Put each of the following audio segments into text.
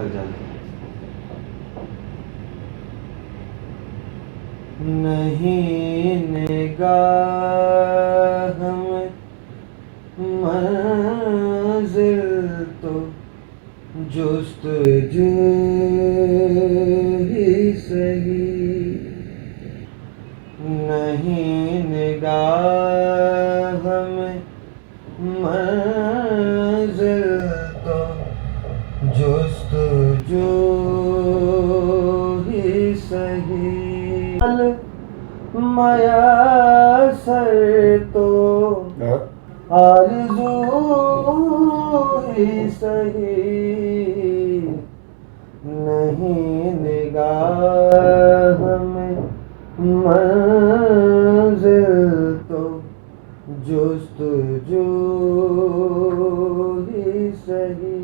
تک جاتے ہیں. نہیں نگاہ میں منزل تو جستجو ہی سہی. نہیں نگاہ میں منزل تو جستجو ہی سہی. میسر تو آرزو ہی سہی. نہیں نگاہ میں منزل تو جستجو ہی سہی.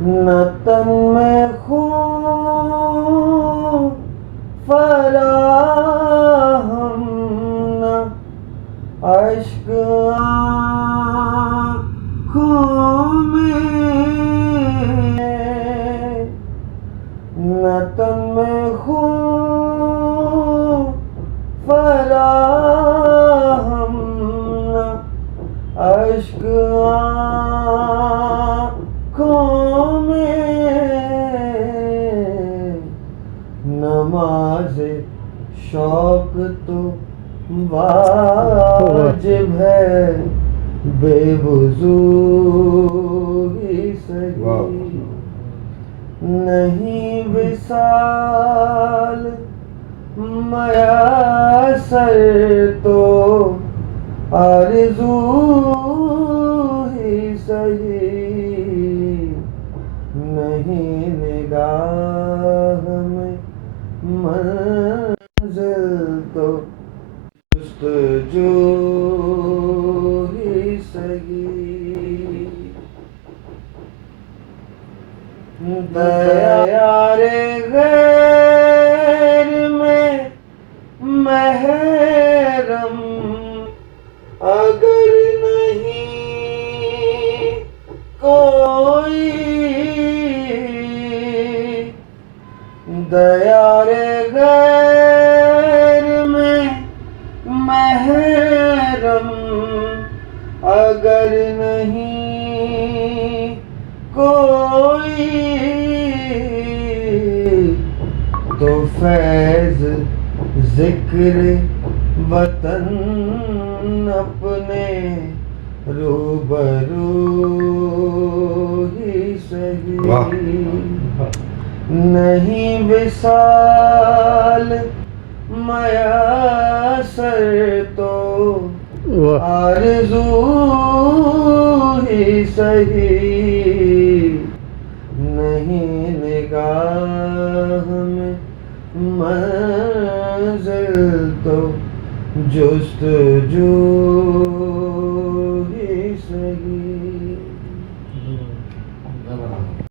نہ تن میں خون فراہم نہ اشک آنکھوں میں. نہ تن میں خون فراہم نہ اشک آنکھوں میں. نماز شوق تو واجب ہے بے وضو ہی سہی. نہیں وصال میسر تو آرزو ہی سہی. نہیں نگاہ میں منزل تو جستجو ہی سہی. دیار غیر میں محرم اگر نہیں کوئی. دیار غیر میں محرم اگر نہیں کوئی تو فیض ذکر وطن اپنے روبرو ہی سہی. نہیں وصال میسر تو آرزو ہی سہی. نہیں نگاہ میں منزل تو جستجو